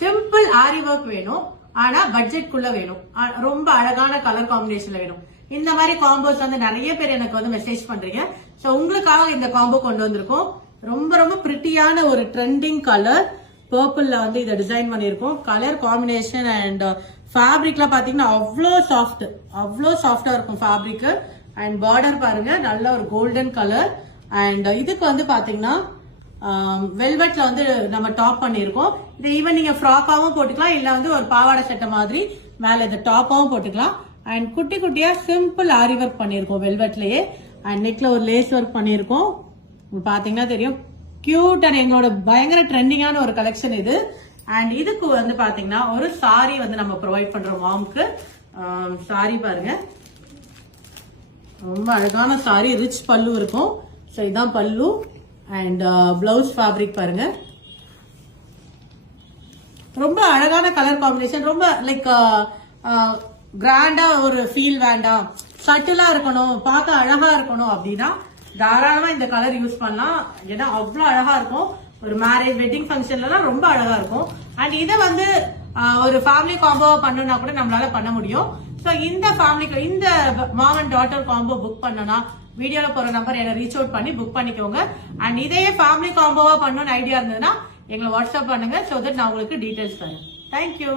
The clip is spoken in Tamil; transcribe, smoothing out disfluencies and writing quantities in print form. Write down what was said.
சிம்பிள் ஆரி ஒர்க் வேணும், ஆனா பட்ஜெட் குள்ள வேணும், ரொம்ப அழகான கலர் காம்பினேஷன்ல வேணும். இந்த மாதிரி காம்போஸ் வந்து நிறைய பேர் எனக்கு வந்து மெசேஜ் பண்றீங்க. சோ உங்களுக்காக இந்த காம்போ கொண்டு வந்திருக்கோம். ரொம்ப ரொம்ப பிரிட்டியான ஒரு ட்ரெண்டிங் கலர் பர்பிள்ல வந்து இதை டிசைன் பண்ணிருக்கோம். கலர் காம்பினேஷன் அண்ட் ஃபேப்ரிக்ல பாத்தீங்கன்னா அவ்வளோ சாஃப்டா இருக்கும் ஃபேப்ரிக். அண்ட் பார்டர் பாருங்க, நல்ல ஒரு கோல்டன் கலர். அண்ட் இதுக்கு வந்து பாத்தீங்கன்னா வெல்வெட்ல வந்து நம்ம டாப் பண்ணிருக்கோம். இது ஈவன் நீங்க ஃப்ராக்காவும் போட்டுக்கலாம், இல்ல வந்து ஒரு பாவாடை சட்டை மாதிரி மேல இந்த டாப்பாவும் போட்டுக்கலாம். அண்ட் குட்டி குட்டியா சிம்பிள் ஆரி ஒர்க் பண்ணிருக்கோம் வெல்வெட்லயே. அண்ட் நெக்ல ஒரு லேஸ் ஒர்க் பண்ணிருக்கோம். பாத்தீங்கன்னா தெரியும், கியூட் அண்ட் எங்களோட பயங்கர ட்ரெண்டிங்கான ஒரு கலெக்ஷன் இது. அண்ட் இதுக்கு வந்து பாத்தீங்கன்னா ஒரு சாரி வந்து நம்ம ப்ரொவைட் பண்றோம் மாம்க்கு. சாரி பாருங்க, ரொம்ப அழகான சாரி, ரிச் பல்லு இருக்கும். ஸோ இதான் பல்லு. அண்ட் பிளவுஸ் ஃபேப்ரிக் பாருங்க, ரொம்ப அழகான கலர் காம்பினேஷன். ரொம்ப லைக் கிராண்டா ஒரு ஃபீல் வேண்டாம், சட்டிலா இருக்கணும், பார்க்க அழகா இருக்கணும் அப்படின்னா தாராளமா இந்த கலர் யூஸ் பண்ணலாம். ஏன்னா அவ்வளவு அழகா இருக்கும். ஒரு மேரேஜ் வெட்டிங் ஃபங்க்ஷன்லாம் ரொம்ப அழகா இருக்கும். அண்ட் இதை வந்து ஒரு ஃபேமிலி காம்போ பண்ணணும்னா கூட நம்மளால பண்ண முடியும். ஸோ இந்த ஃபேமிலிக்கு இந்த mom and daughter combo book பண்ணனா வீடியோல போற நம்பர் என்ன ரீச் அவுட் பண்ணி புக் பண்ணிக்கோங்க. அண்ட் இதையே ஃபேமிலி காம்போவா பண்ணணும்னு ஐடியா இருந்ததுன்னா எங்களை வாட்ஸ்அப் பண்ணுங்க. ஸோ தட் நான் உங்களுக்கு டீடைல்ஸ் தரேன். தேங்க்யூ.